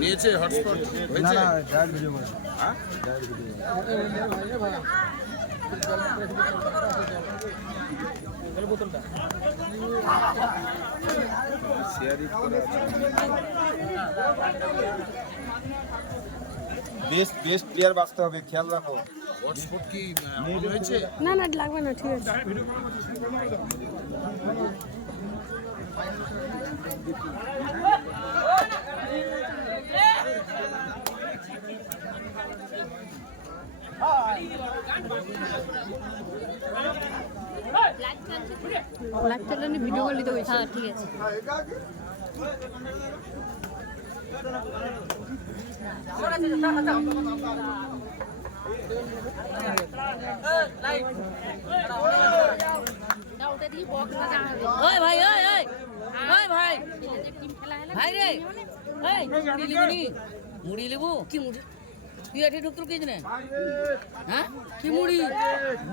নিয়েছে হটস্পট না হয়েছে না ডাইরেক্ট ভিডিও করে হ্যাঁ বোতলটা শেয়ারিং করে বেস্ট প্লেয়ার বাঁচতে হবে, খেয়াল রাখো। হটস্পট কি অন হয়েছে না না লাগবে না, ঠিক আছে। লাইভ চ্যানেলে ভিডিও কল দিতে হয়েছে। হ্যাঁ, ঠিক আছে। ওই ভাই ওই ওই ওই ভাই ভাই রে এই মুড়ি লিবু নি মুড়ি লিবু কি মুড়ি তুই এটি ঢুকতো কি জানে হ্যাঁ কি মুড়ি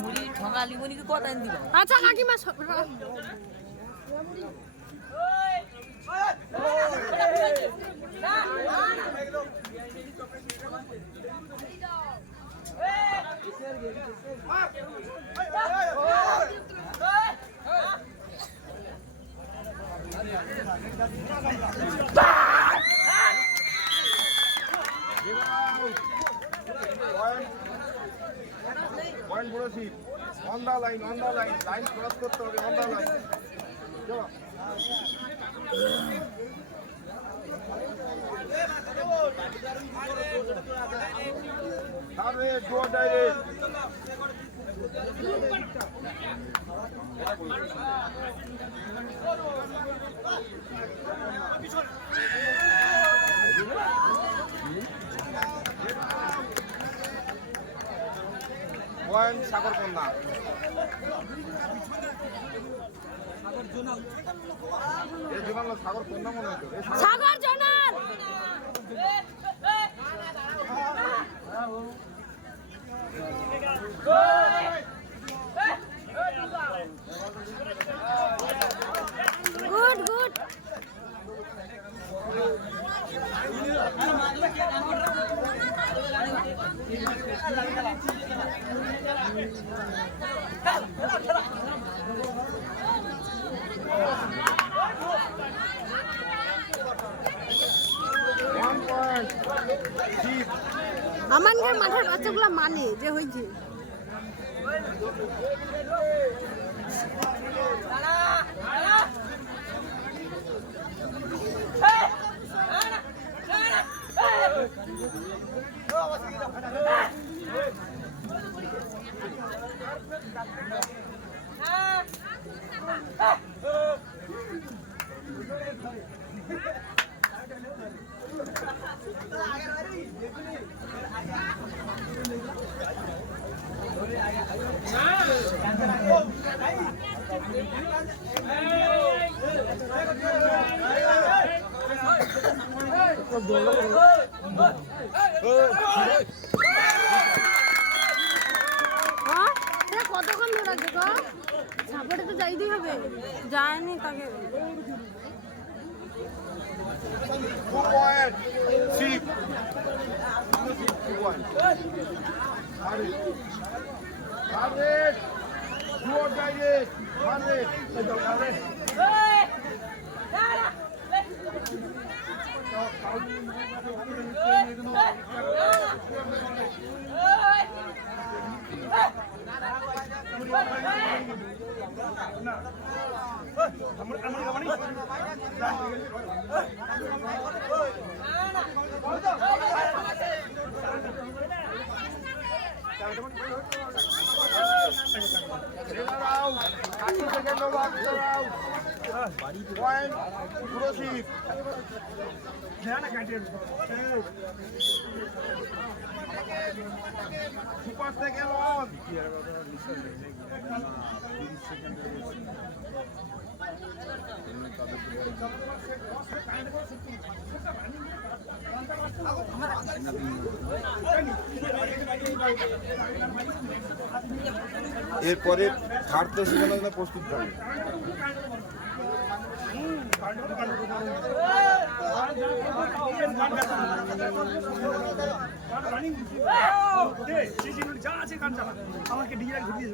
মুড়ি ঠঙা লিবু নি কি কথা আন দিবা আচ্ছা কাকিমা পয়েন্ট বলেছি, on the line line cross করতে হবে, অন দা লাইন। চলো direct go direct. Point Sagar Kanya. এই জোনাল সাগর কন্যা মনে হতো। সাগর জোনাল গুড গুড আমাদের মাঠের বাচ্চাগুলো মানে যে হয়েছে কতক্ষণ ধরে আছে গো? সাপোর্টে তো যাইতেই হবে, যায়নি তাকে। সুপার সেকেন্ড এরপরে ছাড়তে শেখানোর জন্য প্রস্তুত থাকে। আমাকে ডিজাইন ঘুরিয়ে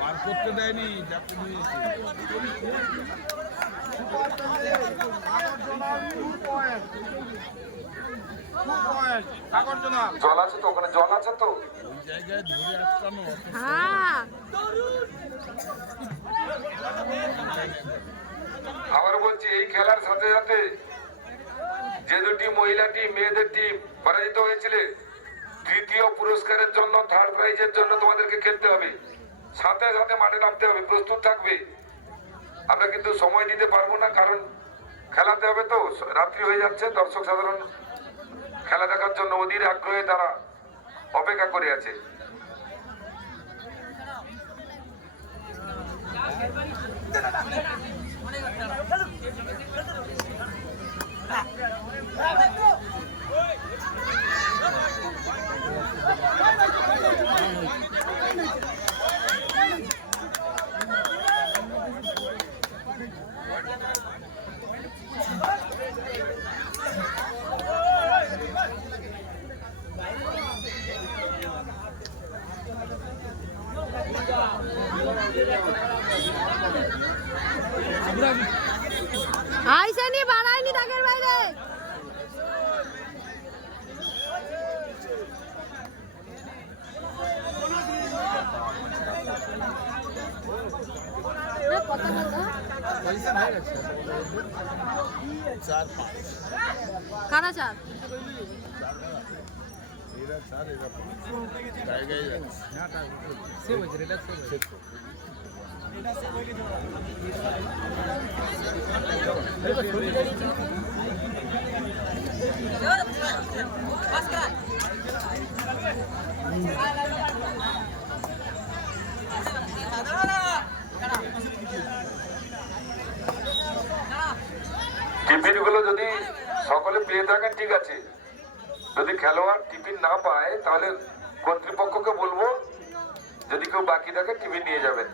বার করতে দেয়নি যাকে নিয়েছি জল আছে তো ওখানে, জল আছে তো? ওই জায়গায় ধরে আটকানো হ্যাঁ আবার বলছি, এই খেলার সাথে সাথে যে দুটি মহিলা টিম মেয়েদের টিম পরাজিত হয়েছিল, তৃতীয় পুরস্কারের জন্য, থার্ড প্রাইজের জন্য তোমাদেরকে খেলতে হবে, সাথে সাথে মাঠে নামতে হবে, প্রস্তুত থাকবে। আমরা কিন্তু সময় দিতে পারবো না, কারণ খেলাতে হবে তো, রাত্রি হয়ে যাচ্ছে। দর্শক সাধারণ খেলা দেখার জন্য অধীর আগ্রহে তারা অপেক্ষা করে আছে। আইসেনি বাড়ায়নি দাগের বাইরে কথা বলতো চার পাঁচ কারা চার এরা চার এরা পাঁচ জায়গায় যাচ্ছে টিফিন গুলো যদি সকলে পেয়ে থাকেন ঠিক আছে, যদি খেলোয়াড় টিফিন না পায় তাহলে কর্তৃপক্ষকে বলবো, যদি কেউ বাকি থাকে টিফিন নিয়ে যাবেন।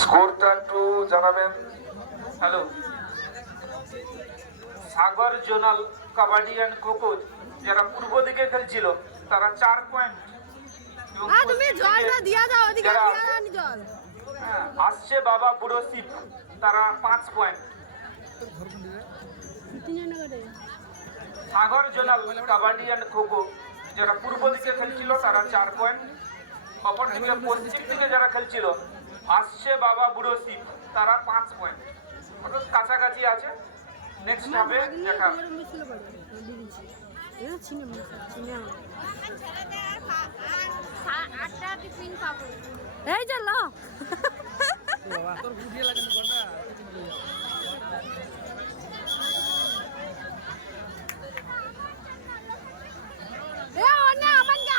স্কোরটা একটু জানাবেন। Hello, Sagar zonal kabaddi and kho kho যারা পূর্ব দিকে খেলছিল তারা 4 পয়েন্ট, এবং তুমি জলটা দিয়া দাও ওদিকে যারা দিয়া দাও নি জল আসছে বাবা বুড়ো শিব তারা 5 point. Sagar zonal kabaddi and kho kho যারা পূর্ব দিকে খেলছিল তারা 4 পয়েন্ট, অপরদিকে পশ্চিম দিকে যারা খেলছিল আসছে বাবা বুড়ো শিব তারা 5 পয়েন্ট, অর্থাৎ কাছাকাছি আছে। নেক্সট হবে দেখা। এই চল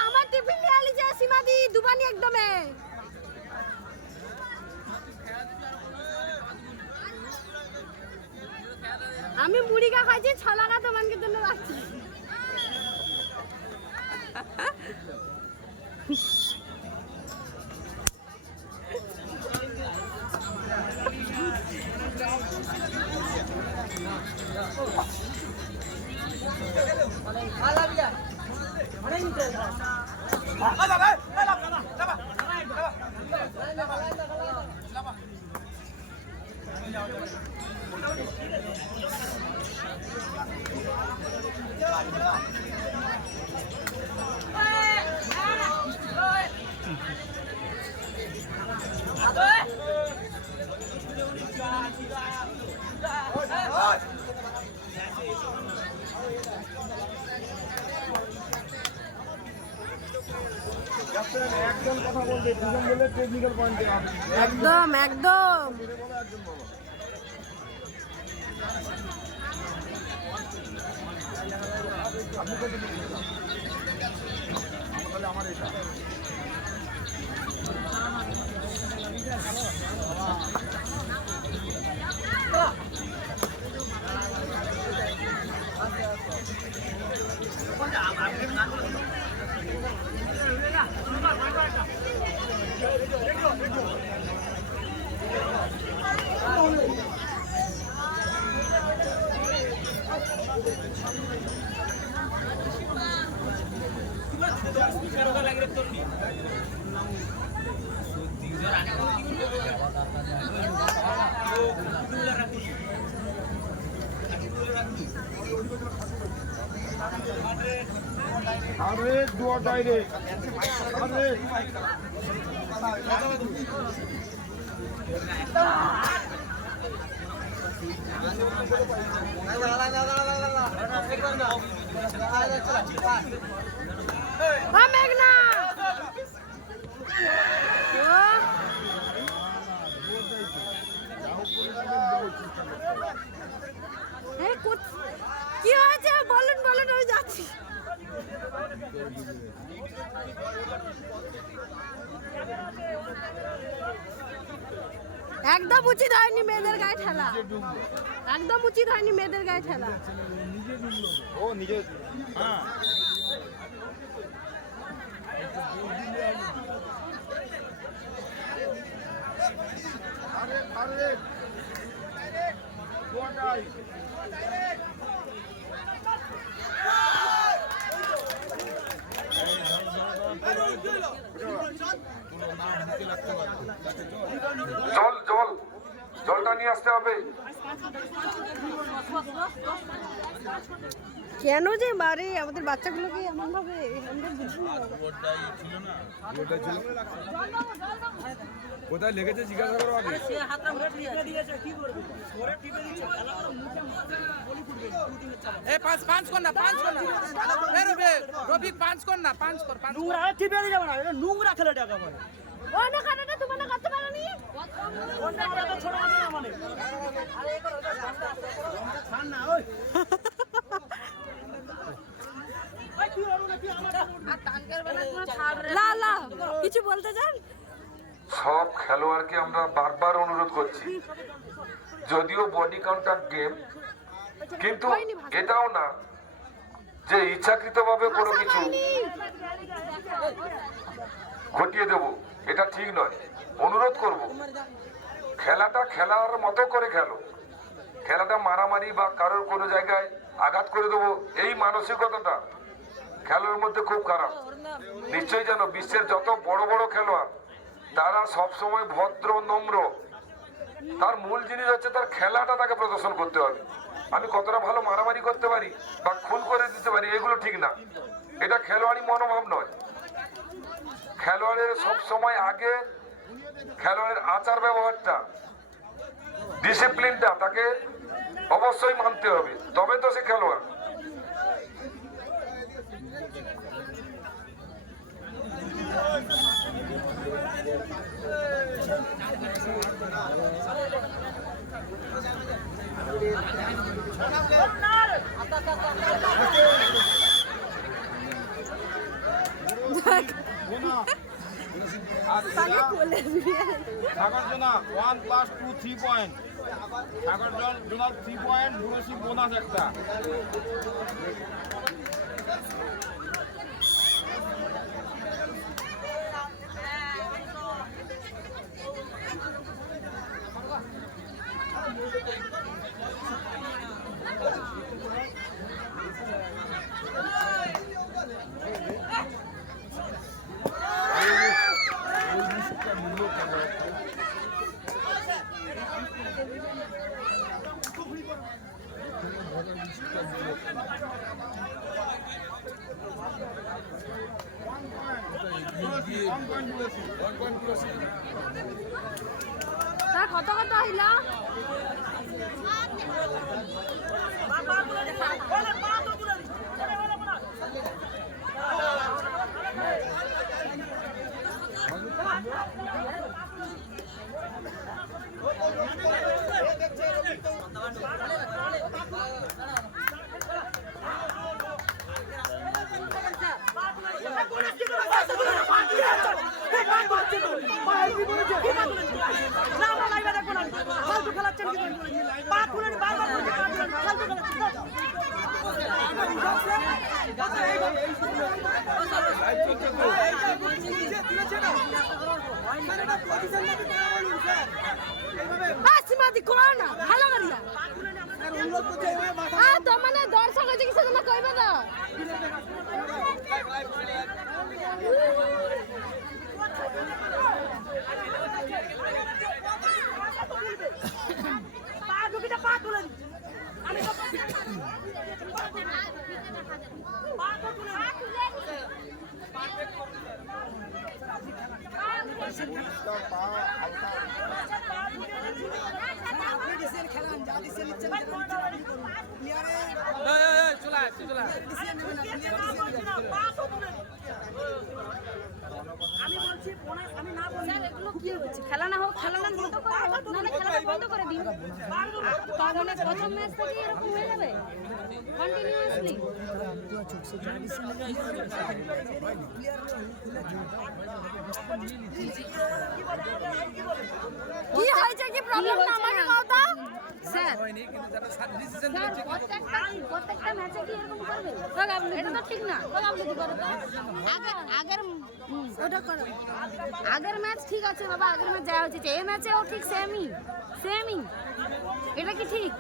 আমার টিফিন নিয়ে আলি যে সীমাদি দুবানি একদমে আমি মুড়ি খা খাইছি, ছলা খা তোমাকে জন্য রাখছি। একজন কথা বলতে দুজন বলে টেকনিক্যাল পয়েন্টে একদম একদম। আমার এটা আরে দুয়া ডাইরেক্ট আরে মেঘনা কি হয়েছে বলুন বলুন, আমি যাচ্ছি। একদম উচিত হয়নি মেয়েদের গায়ে ঠেলা, একদম উচিত হয়নি মেয়েদের গায়ে ঠেলা। ও নিজে হ্যাঁ আরে আরে দুয়াটাই জল জল জলটা নিয়ে আসতে হবে। কেন যে মারে আমাদের বাচ্চাগুলোকে এমন ভাবে, আমরা বুঝি না। কোথায় লেগেছে জিজ্ঞাসা করো আগে। এ পাঁচ পাঁচ কর না, পাঁচ কর না। এ রফিক পাঁচ কর না, পাঁচ কর, পাঁচ নোংরা টিপে দিয়ে যাবে না, এটা নোংরা খেলাটা কেমন? ও না কাটাটা তুমি না করতে পারো নি, কোনটা করে তো ছোট করে না মানে। আরে এই করো ছাড় না ওই। ওই তুই ওরু না, তুই আমার আর টাঙ্গার বেলা কোনো ছাড় রে। লা লা কিছু বলতে চান? সব খেলোয়াড়কে আমরা বারবার অনুরোধ করছি, যদিও বডি কন্টাক্ট গেম, কিন্তু এটাও না যে ইচ্ছাকৃতভাবে কোনো কিছু ঘটিয়ে দেব, এটা ঠিক নয়। অনুরোধ করব, খেলাটা খেলার মতো করে খেলো। খেলাটা মারামারি বা কারোর কোনো জায়গায় আঘাত করে দেবো, এই মানসিকতাটা খেলার মধ্যে খুব খারাপ। নিশ্চয়ই জানো, বিশ্বের যত বড় বড় খেলোয়াড় তারা সবসময় ভদ্র নম্র। তার মূল জিনিস হচ্ছে তার খেলাটা তাকে প্রদর্শন করতে হবে। আমি কতটা ভালো মারামারি করতে পারি বা খুন করে দিতে পারি, এগুলো ঠিক না। এটা খেলোয়াড়ি মনোভাব নয়। খেলোয়াড়ের সব সময় আগে খেলোয়াড়ের আচার ব্যবহারটা, ডিসিপ্লিনটা তাকে অবশ্যই মানতে হবে, তবে তো সে খেলোয়াড়। আর সাগর জনা 1+2 3 point Sagar zonal 3 point, বুড়োশি bonus একটা। স্যার কত কত হইলা? ভালো করিয়া তো মানে দর্শক হয়েছে কিছু তোমার কইবে তো খেলা না হোক খেলা না বন্ধ করে নাহলে খেলাটা বন্ধ করে দিন তাহলে প্রথম ম্যাচ থেকে এরকম হয়ে যাবে কন্টিনিউয়াসলি কি হয়েছে কি প্রবলেম না আমাকে কথা স্যার প্রত্যেকটা ম্যাচে কি এরকম করবে এটা তো ঠিক না আগের ম্যাচ ঠিক আছে বাবা আগের ম্যাচ যা হয়েছে এই ম্যাচেও ঠিক সেমই এটা কি ঠিক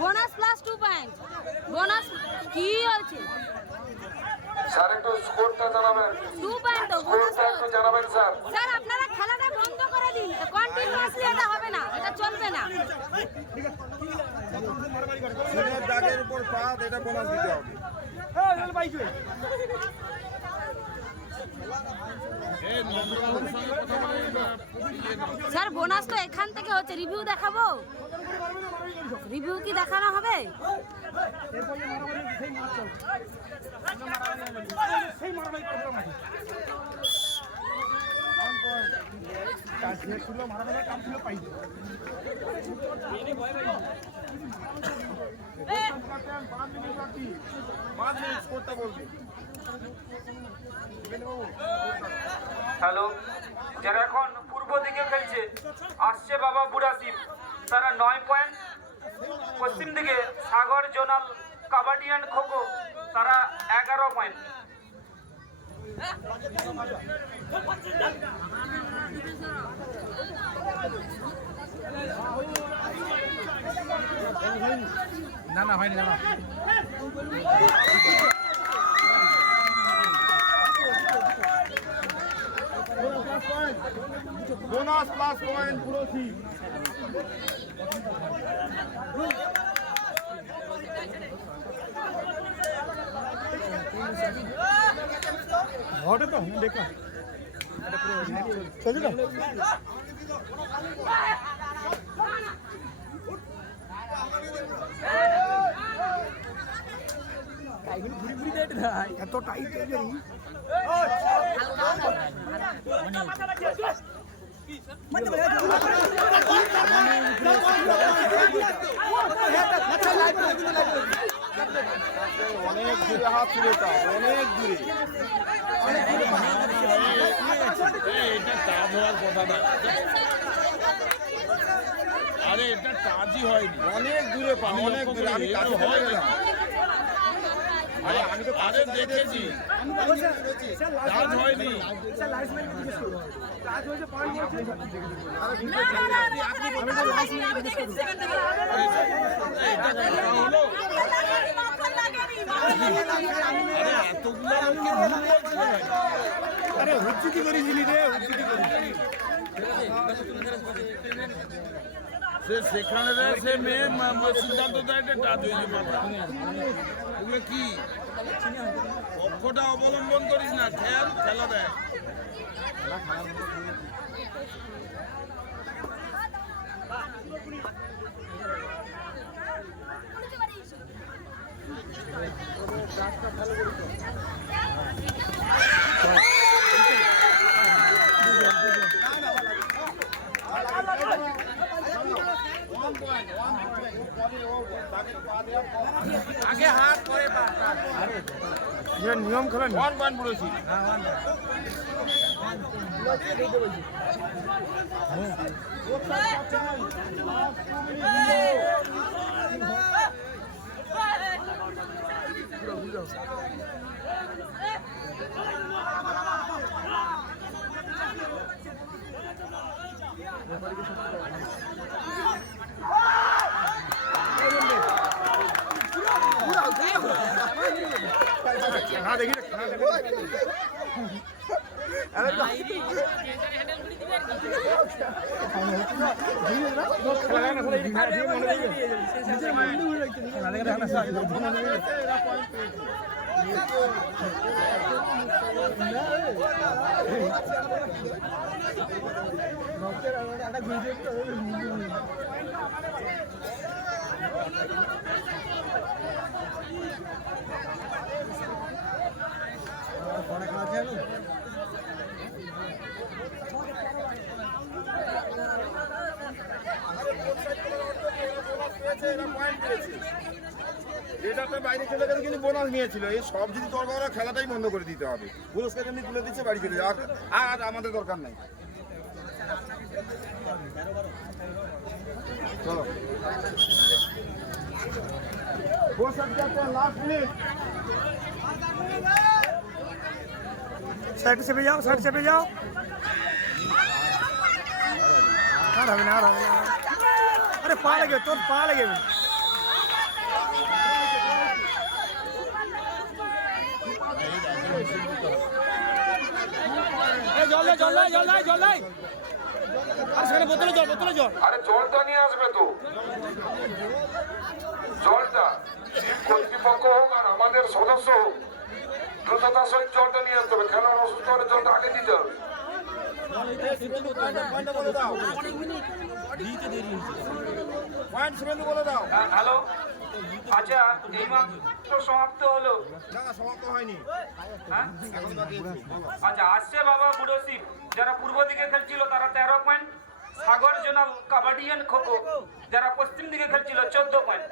বোনাস প্লাস 2 পয়েন্ট বোনাস কি হয়েছে স্যার একটু স্কোরটা জানাবেন 2 পয়েন্ট তো বোনাস স্কোরটা একটু জানাবেন স্যার স্যার আপনারা খেলাটা বন্ধ করে দিন কন্টিনিউয়াসলি এটা হবে না এটা চলবে না সিনের দাগের উপর পাত এটা বোনাস দিতে হবে। স্যার বোনাস তো এখান থেকে হচ্ছে রিভিউ দেখাবো রিভিউ কি দেখানো হবে হ্যালো, যারা এখন পূর্ব দিকে খেলছে আসছে বাবা বুড়াশিব, তারা 9 পয়েন্ট। পশ্চিম দিকে সাগর জোনাল কাবাডি অ্যান্ড খোখো, তারা 11 পয়েন্ট। না না হয়নি না বোনাস প্লাস পয়েন্ট বুড়োশি ঘরে তো দেখা চলে যাও এত টাইট অনেক দূরে হাত তুলে অনেক দূরে এটা টাচ হওয়ার কথা না আরে এটা টাচই হয়নি অনেক দূরে পা অনেক দূরে আমি কাছে হয় না আমি তো আরে দেখেছি টাচ হয়নি আরে হুচ্চুটি করেছিলি রে হুচ্চুটি করেছিলি সেখানে সে মেয়ে সিদ্ধান্ত দেয় টাচ হয়েছে বাবা ওগুলো কি পক্ষটা অবলম্বন করিস না খেলা দেয় আগে হাত পরে পা নিয়ম খেলা 1 পয়েন্ট পড়েছি हाँ देखिए এটা তো বাইরে চলে গেলে কিন্তু বোনাস নিয়েছিল এই সব যদি তর্ক করা খেলাটাই বন্ধ করে দিতে হবে পুরস্কার এমনি তুলে দিচ্ছে বাড়ি চলে যাওয়ার আর আমাদের দরকার নাই চলো साइड से भी जाओ साइड से भी जाओ अरे पा लगे तो पा लगे আরে জলটা নিয়ে আসবে তো জলটা কর্তৃপক্ষ হোক আর আমাদের সদস্য হোক দ্রুততার সহিত জলটা নিয়ে আসতে হবে খেলার অসুস্থ হলে জলটা আগে দিতে হবে হ্যালো আচ্ছা এই মাত্র সমাপ্ত হলো না সমাপ্ত হয়নি হ্যাঁ আচ্ছা আসছে বাবা বুড়ো শিব যারা পূর্ব দিকে খেলছিল তারা 13 point Sagar zonal kabaddi and kho kho যারা পশ্চিম দিকে খেলছিল 14 পয়েন্ট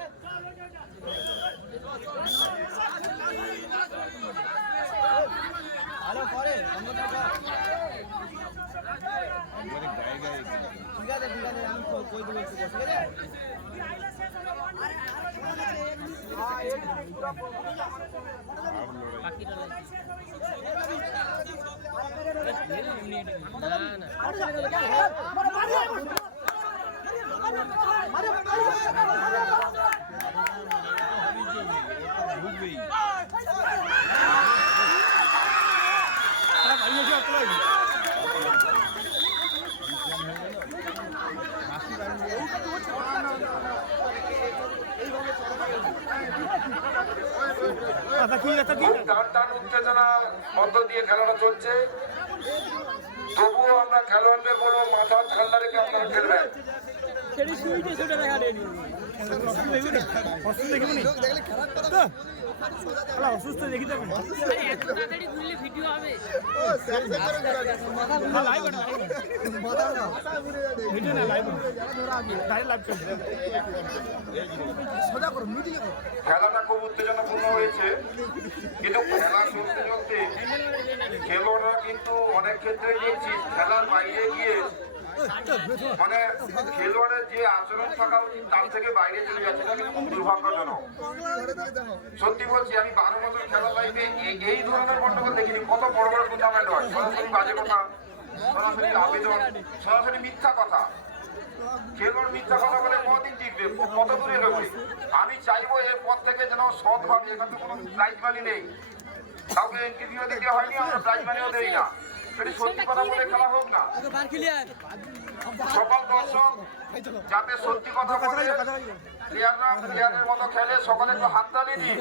টান উত্তেজনার মধ্য দিয়ে খেলাটা চলছে তবুও আমরা খেলোয়াড়দের বলবো মাথা ঠান্ডা রেখে আপনারা খেলবেন খেলাটা খুব উত্তেজনাপূর্ণ হয়েছে, কিন্তু খেলা চলতে চলতে খেলোয়াড়রা কিন্তু অনেক ক্ষেত্রে দেখছি খেলার বাইরে গিয়ে মানে খেলোয়াড়ের যে আচরণ থাকা উচিত তার থেকে বাইরে চলে যাচ্ছে, এটা কিন্তু খুব দুর্ভাগ্যজনক। সত্যি বলছি, আমি 12 বছর খেলা লাইফে এই ধরনের গন্ডগোল দেখিনি। কত বড় বড় টুর্নামেন্ট হয়, সরাসরি বাজে কথা, সরাসরি আবেদন, সরাসরি মিথ্যা কথা। খেলোয়াড় মিথ্যা কথা বলে কতদিন টিকবে, কত দূরে এগোবে? আমি চাইবো এরপর থেকে যেন সৎভাবে, এখানে কোনো প্রাইজ মানি নেই, কাউকে এন্ট্রিও দিতে হয়নি, আমরা প্রাইজ মানিও দেই না, সেটি সত্যি কথা বলে খেলা হোক না। সকল দর্শক যাতে সত্যি কথা বলে প্লেয়াররা প্লেয়ারের মতো খেলে, সকলে একটু হাততালি দিন,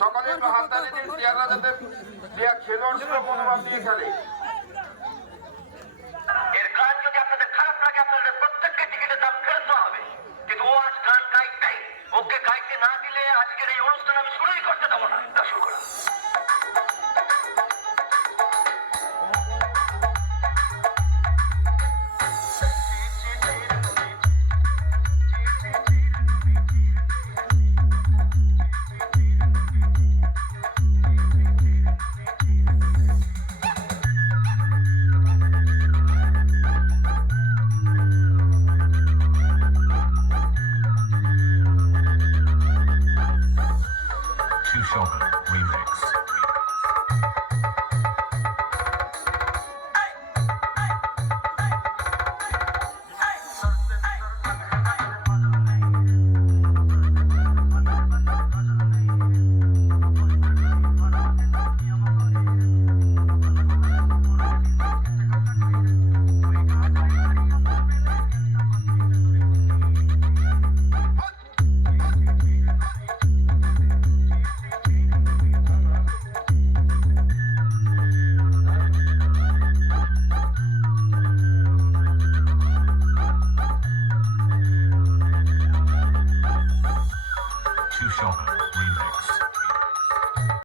সকলে একটু হাততালি দিন, প্লেয়াররা যাতে খেলোয়াড়দের মনোভাব নিয়ে খেলে। এর গান যদি আপনাদের খারাপ লাগে, আপনাদের প্রত্যেককে টিকিটের দাম ফেরত দেওয়া হবে, কিন্তু ও আজ গান গাইড নাই, ওকে গাইতে না দিলে আজকের এই অনুষ্ঠান আমি শুরুই করতে দেবো না। শুরু করা Two Shogun Remix. Two Shogun